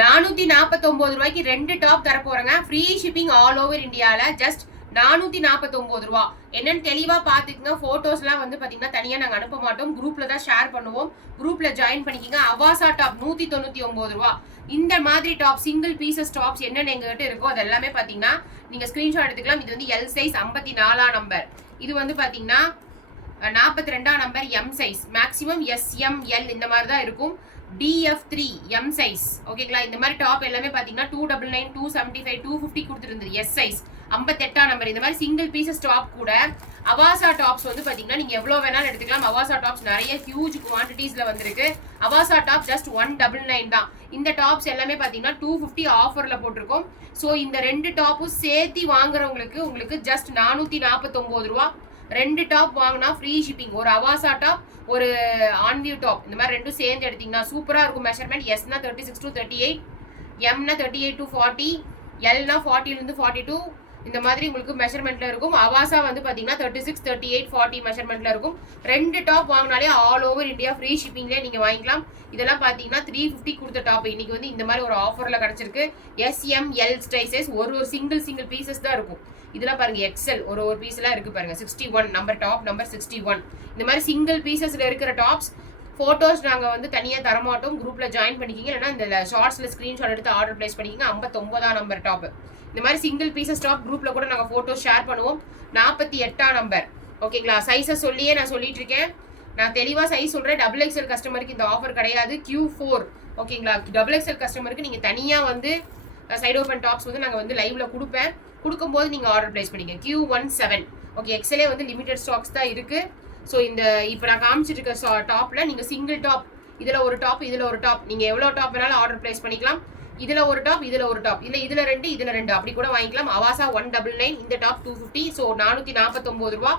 449 ரூபாய்க்கு 2 டாப் தர போறேங்க. ஃப்ரீ ஷிப்பிங் ஆல் ஓவர் இந்தியால. ஜஸ்ட் 449 ரூபா. என்னன்னு தெளிவா பாத்துக்கங்க. போட்டோஸ்லாம் வந்து பாத்தீங்கன்னா தனியா நாங்க அனுப்ப மாட்டோம், குரூப்ல தான் ஷேர் பண்ணுவோம். குரூப்ல ஜாயின் பண்ணிக்கங்க. அவாசா டாப் 199 ரூபா. இந்த மாதிரி டாப் சிங்கிள் பீசஸ் டாப்ஸ் என்னென்ன எங்ககிட்ட இருக்கோ அது எல்லாமே பாத்தீங்கன்னா நீங்க ஸ்கிரீன்ஷாட் எடுத்துக்கலாம். இது வந்து எல் சைஸ் 54 நம்பர். இது வந்து பாத்தீங்கன்னா 42 number M size. Maximum S M L இந்த மாதிரி தான் இருக்கும். DF3 M size. ஓகேங்களா? இந்த மாதிரி டாப் எல்லாமே பாத்தீங்கன்னா 299, 275, 250 கொடுத்துருந்தது எஸ் சைஸ். 58 நம்பர். இந்த மாதிரி சிங்கிள் பீசஸ் டாப் கூட அவாசா டாப்ஸ் வந்து பாத்தீங்கன்னா நீங்க எவ்வளவு வேணாலும் எடுத்துக்கலாம். அவாசா டாப்ஸ் நிறைய ஹியூஜ் குவான்டிட்டிஸ்ல வந்திருக்கு. அவாசா டாப் ஜஸ்ட் 199 தான். இந்த டாப்ஸ் எல்லாமே பாத்தீங்கன்னா 250 ஆஃபர்ல போட்டிருக்கோம். சோ இந்த ரெண்டு டாப்பும் சேர்த்து வாங்குறவங்களுக்கு உங்களுக்கு ஜஸ்ட் 449 ரூபா. 2 டாப் வாங்கினா ஃப்ரீ ஷிப்பிங். ஒரு அவாசா டாப், ஒரு ஆன்வியூ டாப், இந்த மாதிரி ரெண்டும் சேர்ந்து எடுத்தீங்கன்னா சூப்பரா இருக்கும். மெஷர்மெண்ட் எஸ்னா 36 to 38, எம்னா 38 to 40, எல்னா 40 இருந்து 42 இந்த மாதிரி உங்களுக்கு மெஷர்மெண்ட்ல இருக்கும். அவாசா வந்து பாத்தீங்கன்னா 36, 38, 40 மெஷர்மெண்ட்ல இருக்கும். 2 டாப் வாங்கினாலே ஆல் ஓவர் இந்தியா ஃப்ரீ ஷிப்பிங்லேயே நீங்க வாங்கிக்கலாம். இதெல்லாம் பாத்தீங்கன்னா 350 கொடுத்த டாப் இன்னைக்கு வந்து இந்த மாதிரி ஒரு ஆஃபர்ல கிடைச்சிருக்கு. SML சைஸஸ் ஒரு சிங்கிள் பீசஸ் தான் இருக்கும். இதெல்லாம் பாருங்க எக்ஸல் ஒரு பீஸ் எல்லாம் இருக்கு பாருங்க. 61 நம்பர் டாப், நம்பர் 61. இந்த மாதிரி சிங்கிள் பீசஸ்ல இருக்கிற டாப்ஸ் போட்டோஸ் நாங்க வந்து தனியா தரமாட்டோம். குரூப்ல ஜாயின் பண்ணிக்கிங்க. இல்லைன்னா இந்த ஷார்ட்ஸ்ல ஸ்கிரீன்ஷாட் எடுத்து ஆர்டர் பிளேஸ் பண்ணிக்கிங்க. 59 நம்பர் டாப். இந்த மாதிரி சிங்கிள் பீசஸ் டாப் குரூப்ல கூட நாங்க போட்டோ ஷேர் பண்ணுவோம். 48 நம்பர். ஓகேங்களா? சைஸை சொல்லியே நான் சொல்லிட்டு இருக்கேன். நான் தெளிவா சைஸ் சொல்றேன். XXL கஸ்டமருக்கு இந்த ஆஃபர் கிடையாது. Q4. ஓகேங்களா? XXL கஸ்டமருக்கு நீங்க தனியா வந்து சைடு ஓப்பன் டாப்ஸ் வந்து நாங்க வந்து லைவ்ல கொடுப்பேன். கொடுக்கும்போது நீங்க ஆர்டர் பிளேஸ் பண்ணிக்க. Q17. ஓகே, எக்ஸலே வந்து லிமிடெட் ஸ்டாக்ஸ் தான் இருக்கு. ஸோ இந்த இப்போ நான் காமிச்சிட்டு இருக்க டாப்ல நீங்க சிங்கிள் டாப், இதுல ஒரு டாப், இதுல ஒரு டாப், நீங்க எவ்வளவு டாப் வேணாலும் ஆர்டர் பிளேஸ் பண்ணிக்கலாம். இதுல ஒரு டாப், இதுல ஒரு டாப், இல்ல இதுல ரெண்டு, இதுல ரெண்டு அப்படி கூட வாங்கிக்கலாம். அவாசா 199, இந்த டாப் 250. ஸோ 449 ரூபா.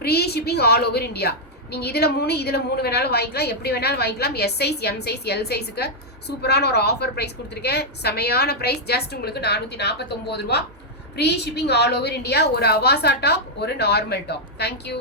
Free shipping all over India. நீங்க இதுல 3 வேணாலும் வாங்கிக்கலாம். எப்படி வேணாலும் வாங்கிக்கலாம். S size, M size, L சைஸுக்கு சூப்பரான ஒரு ஆஃபர் பிரைஸ் கொடுத்துருக்கேன். செமையான பிரைஸ். ஜஸ்ட் உங்களுக்கு 449 ரூபா. Free shipping all over India. ஒரு அவாசா டாப், ஒரு நார்மல் டாப். தேங்க்யூ.